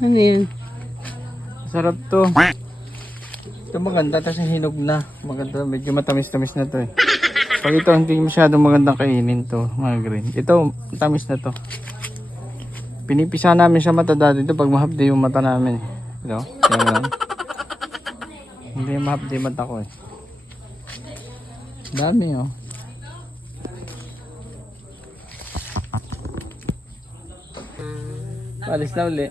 Ano yun? Sarap to. Ito maganda, tapos hinog na. Maganda, medyo matamis-tamis na to eh. Pag ito hindi masyadong magandang kainin to, mga green. Ito, tamis na to. Pinipisa namin sa mata dati ito pag mahapdi yung mata namin. Ito, yan. Hindi mahapdi yung mata ko eh. Dami oh. Palis na uli.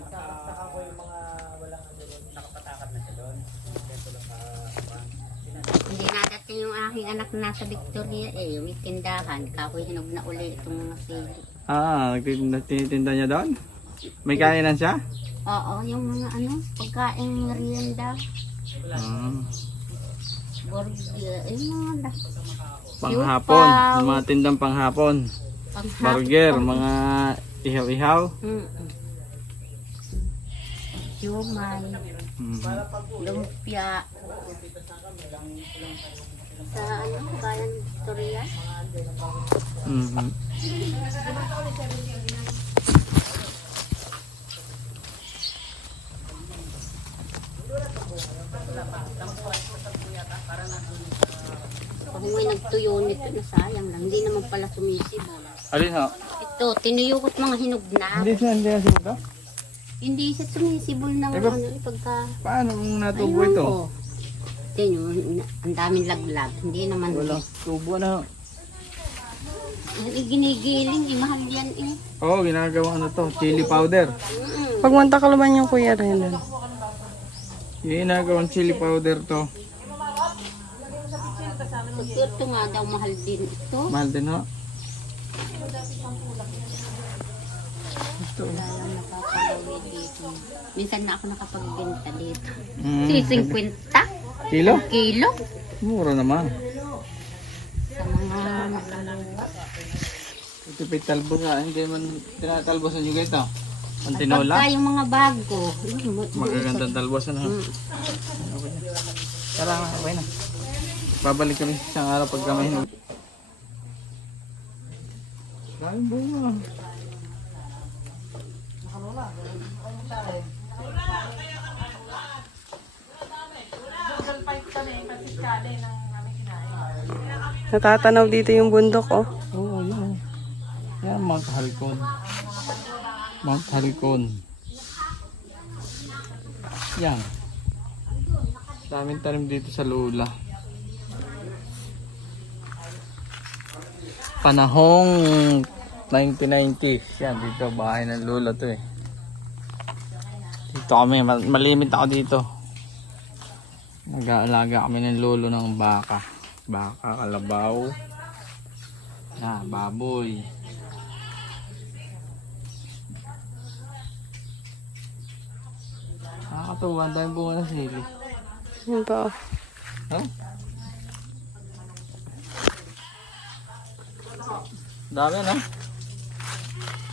Hindi nadating yung aking anak nasa Victoria eh. May tindahan. Kapoy hinog na uli itong mga sili. Tinitinda niya doon? May kainan siya? Oo, yung mga pagkain merienda. Burger, yung mga Panghapon, yung mga tindang panghapon. Burger, mga ihaw-ihaw. Siomay, lumpia. Sa bayan Victoria. Kung may nagtuyo nito na sayang lang, hindi naman pala sumisibol. Alin ho? Ito, tinuyukot mga hinog na. Hindi siya ito? Hindi siya sumisibol ng pagka... Paano natubo ito? Tingnan, ang daming laglag. Hindi naman. Walang tubo na. Ginigiling, mahal yan eh. Oo, ginagawa to, chili powder. Pag manta ka naman yung Kuya Renan. Ginagawang chili powder to. Ito nga daw mahal din ito. Mahal din ho. Ito. Minsan na ako nakapagbenta dito. 50 Kilo? kilo. Mura naman. Sa mga makalala. Ito pa talbos ha. Hindi man tinatalbosan nyo ito. Ang tinola. Pagka yung mga bago. Magagandang talbos na. Tara nga, okay na. Babalik kami sa isang araw pag kami hinog. Daming bunga. Natatanaw dito yung bundok, oh. Oo, yun. Yan, Mount Halcon. Mount Halcon. Yan. Daming tanim dito sa Lula. Panahong 1990. Yan, dito bahay ng Lula to eh. Dito kami, malimit ako dito. Nag-aalaga kami ng lolo ng baka. Baka, kalabaw. Baboy. Nakakatuwa, ang daming bunga ng sili. Yan pa, oh. Huh? Dami na.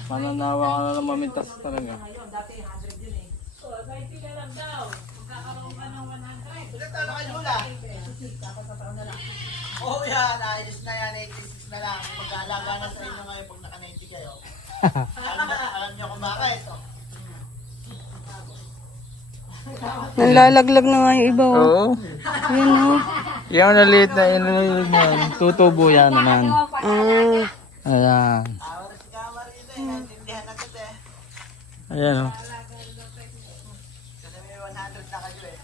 Mananawa ka na ng mamintas talaga. Oo yan, ayos na yan, 86 na lang. Mag-aalaga na sa inyo ngayon pag naka-90 kayo. Alam niyo kung bakit? Nalalaglag na nga yung iba, oh. Oo. Yan, oh. Yung naliit na inulog yan, tutubo yan naman. Ayan. Si Kama rin eh, naintindihan na kita eh. Ayan o. Kasi may 100 na kayo eh.